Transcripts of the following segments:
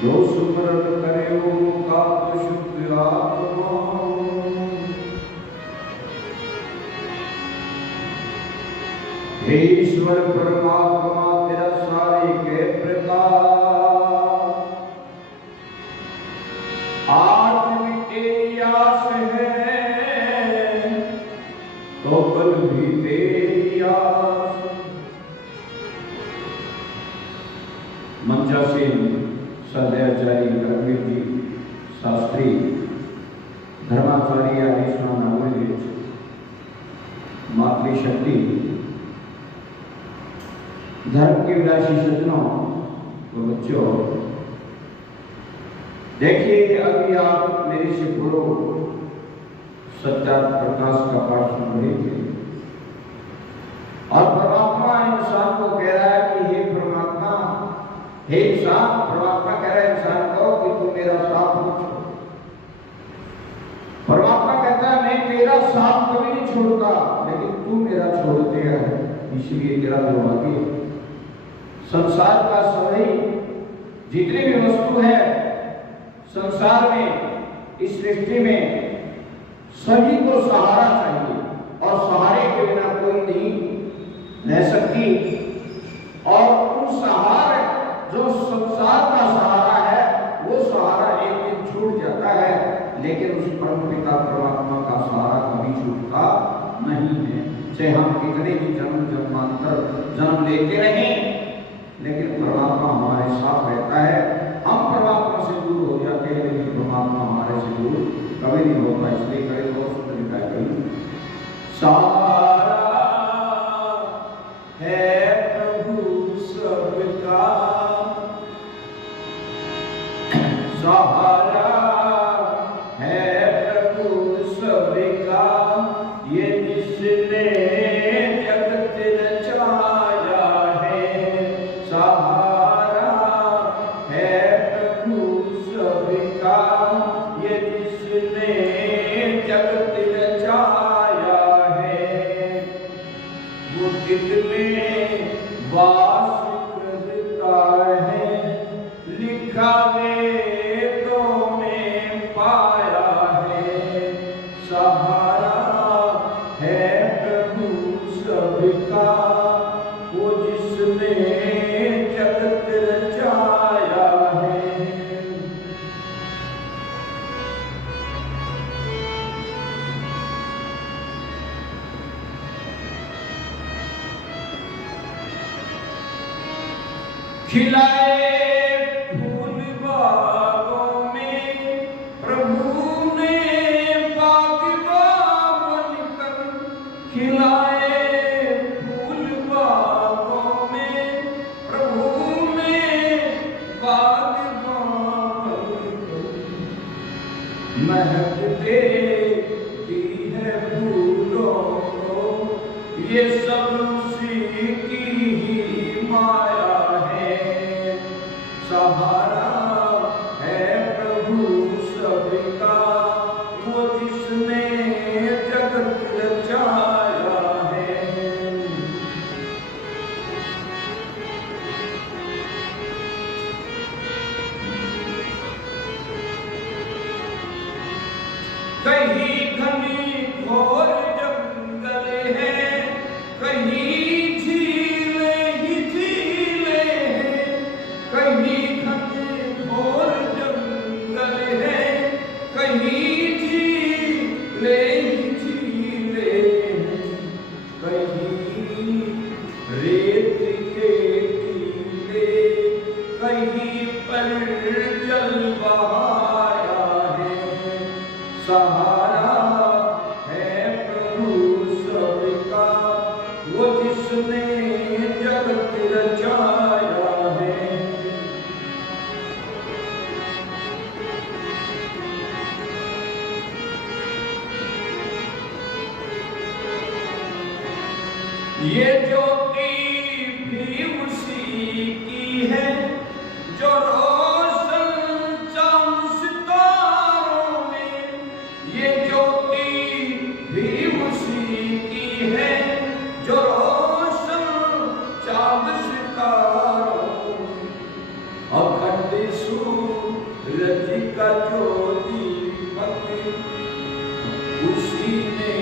जो सुमरन करे का तो शुद्ध आत्मा। हे ईश्वर परमात्मा तेरा सारे के प्रकाश, आज भी तेरी आस है तो कल भी तेरी आस। मंचासीन सदैचार्य कर्मवीर जी शास्त्री धर्माचार्य आदेशना नागरिक मातृशक्ति धर्म के विलासी सज्जनों और बच्चों, देखिए अभी आप मेरे से बोलो सत्या प्रकाश का पाठ सुन रहे थे और परमात्मा इंसान को कह रहा है कि हे परमात्मा, हे इंसान, परमात्मा कह रहा है इंसान को कि तू मेरा साथ मत छोड़। परमात्मा कहता है मैं तेरा साथ कभी नहीं छोड़ता, लेकिन तू मेरा छोड़ते है, इसलिए तेरा दुर्भाग्य। संसार का सभी जितनी भी वस्तु है संसार में, इस सृष्टि में, सभी को सहारा चाहिए और सहारे के बिना कोई नहीं रह सकती। और उन सहारे जो संसार का सहारा है वो सहारा एक दिन छूट जाता है, लेकिन उस परम पिता परमात्मा का सहारा कभी छूटता नहीं है। चाहे हम कितने भी जन्म जन्मांतर जन्म लेते रहें, लेकिन परमात्मा हमारे साथ रहता है। हम परमात्मा से दूर हो जाते हैं, लेकिन परमात्मा हमारे से दूर कभी नहीं होता। इसलिए कई लोग सुनने का सहारा है प्रभु सबका, सहारा है प्रभु सबका, ये जिसने जगत रचाया है। सहारा है प्रभु सबका, ये जिसने जगत रचाया है। वो दिल में वास करता है, लिखा वेदों में पाया है। सहारा है प्रभु सबका, वो जिसने जगत रचाया है। खिलाए फूल बागों में प्रभु ने बागबान बनकर, खिलाए फूल बागों में प्रभु ने बागबान बनकर, महक देती है फूलों को, ये सब उसी की ही माया है। सहारा है प्रभु सबका, वो जिसने जगत रचाया है। कहीं घनी घोर जंगल है, कहीं झीलें ही झीलें हैं। कहीं घनी घोर जंगल है, कहीं झीलें ही झीलें हैं। कहीं रेत के टीले, कहीं पर जल बहाया है। सहारा है प्रभु सबका, वो जिसने जगत रचाया है। ये ज्योति भी उसी की है, जो रोशन चांद सितारों में। ये ज्योति भी उसी की है, जो रोशन चांद सितारों में। अखंड सूर्य का जो दीपक उसी ने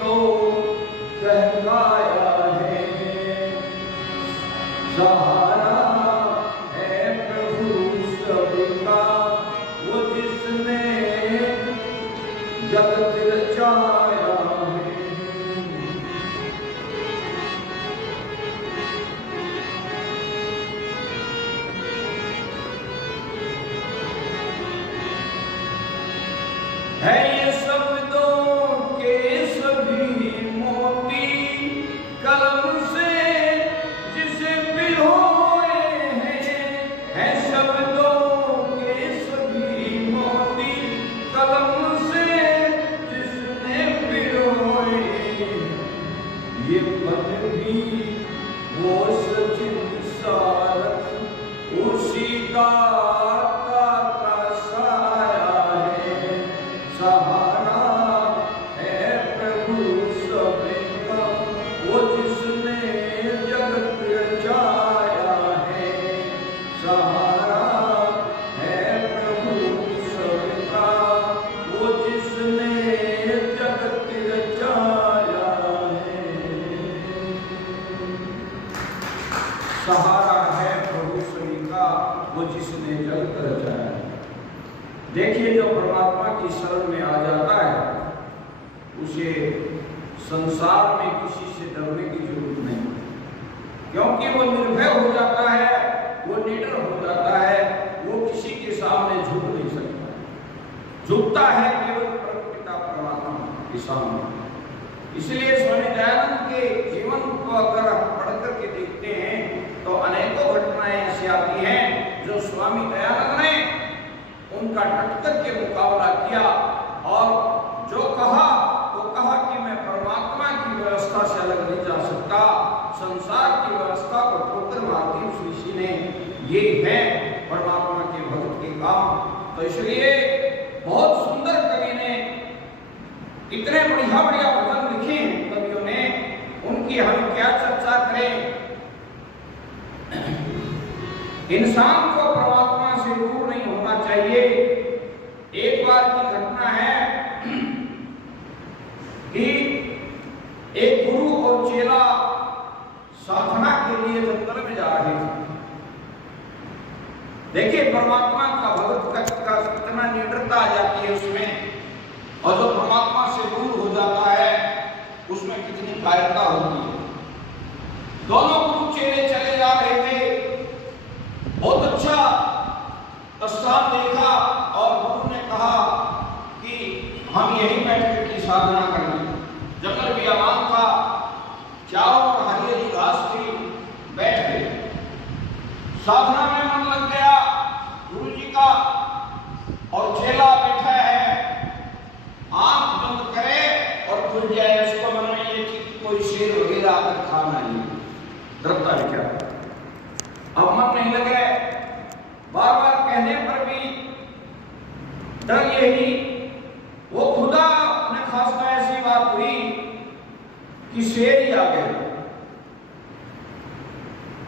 तो कहलाया है। सहारा है प्रभु सबका वो जिसने जगत रचाया है। है ये शब्दों के सभी मोती कलम से जिसे पिरोए हैं। है शब्दों के सभी मोती कलम से जिसने पिरोए। ये पद भी वो सचिन सारथ उसी दाता का साया है। सहारा है प्रभु सबका वो जिसने जगत रचाया है। सहारा है प्रभु सबका वो जिसने जगत रचाया है। सहारा है प्रभु सभी का वो जिसने जगत रचाया है। देखिए, जो परमात्मा की शरण में आ जाता है उसे संसार में किसी से डरने की जरूरत नहीं, क्योंकि वो निर्भय हो जाता है, वो निडर हो जाता है, वो किसी के सामने झुक नहीं सकता। झुकता है केवल परमपिता परमात्मा के सामने। इसलिए स्वामी दयानंद के जीवन को अगर हम पढ़ करके देखते हैं तो अनेकों घटनाएं ऐसी आती हैं जो स्वामी दयानंद ने उनका डटकर के मुकाबला किया और जो कहा वो कहा कि मैं परमात्मा की व्यवस्था से अलग नहीं जा सकता। संसार की व्यवस्था को ठोकर मारती उस ऋषि ने, ये है परमात्मा के भक्त के काम। तो इसलिए बहुत सुंदर कवि ने इतने बढ़िया बढ़िया भजन लिखे कवियों ने, उनकी हम क्या चर्चा करें। इंसान को परमात्मा से दूर नहीं होना चाहिए। एक बार की घटना है कि एक गुरु और चेला साधना के लिए जंगल में जा रहे थे। देखिए, परमात्मा का भगत का कितना निडरता आ जाती है उसमें, और जो परमात्मा से दूर हो जाता है उसमें कितनी कायरता होती है। दोनों गुरु चेले चले जा रहे थे, बहुत अच्छा प्रस्ताव देखा और गुरु ने कहा कि हम यहीं बैठ कर की साधना करेंगे। जंगल भी आमान था, चारों ओर हरी हरी घास थी, बैठ गए। साधना में मन लग गया गुरु जी का, और चेला बैठा है, आंख बंद करे और खुल जाए, उसको मन में ये कि कोई शेर वगैरह आकर खाना नहीं, डरता है क्या। अब मन नहीं लगे, बार बार कहने पर भी डर यही। वो खुदा ने खासा ऐसी बात हुई कि शेर ही आ गया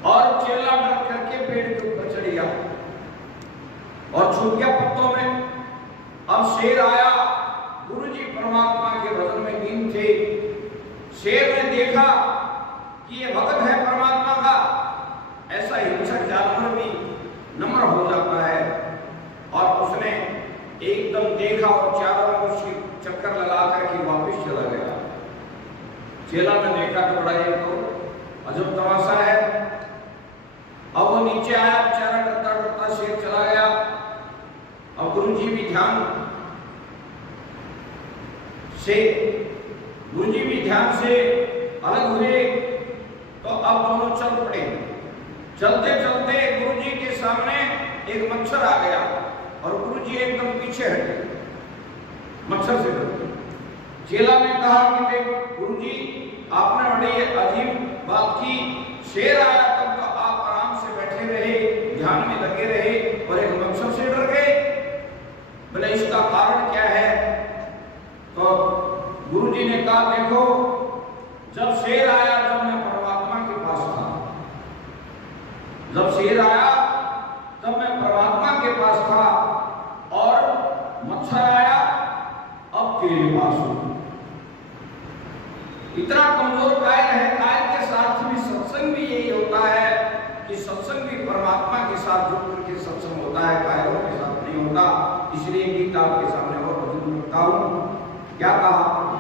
और चेला डर करके पेड़ के ऊपर चढ़ गया और छुप गया पत्तों में। अब शेर आया, गुरुजी परमात्मा के भजन में लीन थे। शेर ने देखा कि ये भगत है परमात्मा का। ऐसा हिंसक जानवर भी नम्र हो जाता है, और उसने एकदम देखा और चारों ओर से चक्कर लगा करके वापस चला गया। चेला ने देखा तो बड़ा ये तो अजब तमाशा है। अब वो नीचे आया, बेचारा डरता डरता शेर चला गया। अब गुरुजी भी ध्यान से अलग हुए, तो अब दोनों चल पड़े। चलते चलते गुरुजी के सामने एक मच्छर आ गया और गुरुजी एकदम पीछे हटे, मच्छर से डरते। चेला ने कहा कि देख गुरुजी, आपने बड़ी अजीब बात की, शेर आया तब तो आप आराम से बैठे रहे, ध्यान में लगे रहे, और एक मच्छर से डर गए। बोले इसका कारण क्या है? तो गुरुजी ने कहा देखो, जब शेर आया तब मैं परमात्मा के पास था, जब शेर आया तब मैं परमात्मा के पास था, के पासु। इतना कमजोर कायल है, कायल के साथ भी सत्संग भी यही होता है कि सत्संग भी परमात्मा के साथ जुड़ करके सत्संग होता है, कायरों के साथ नहीं होता। इसलिए गीता आपके सामने और वजन रखता हूं। क्या कहा?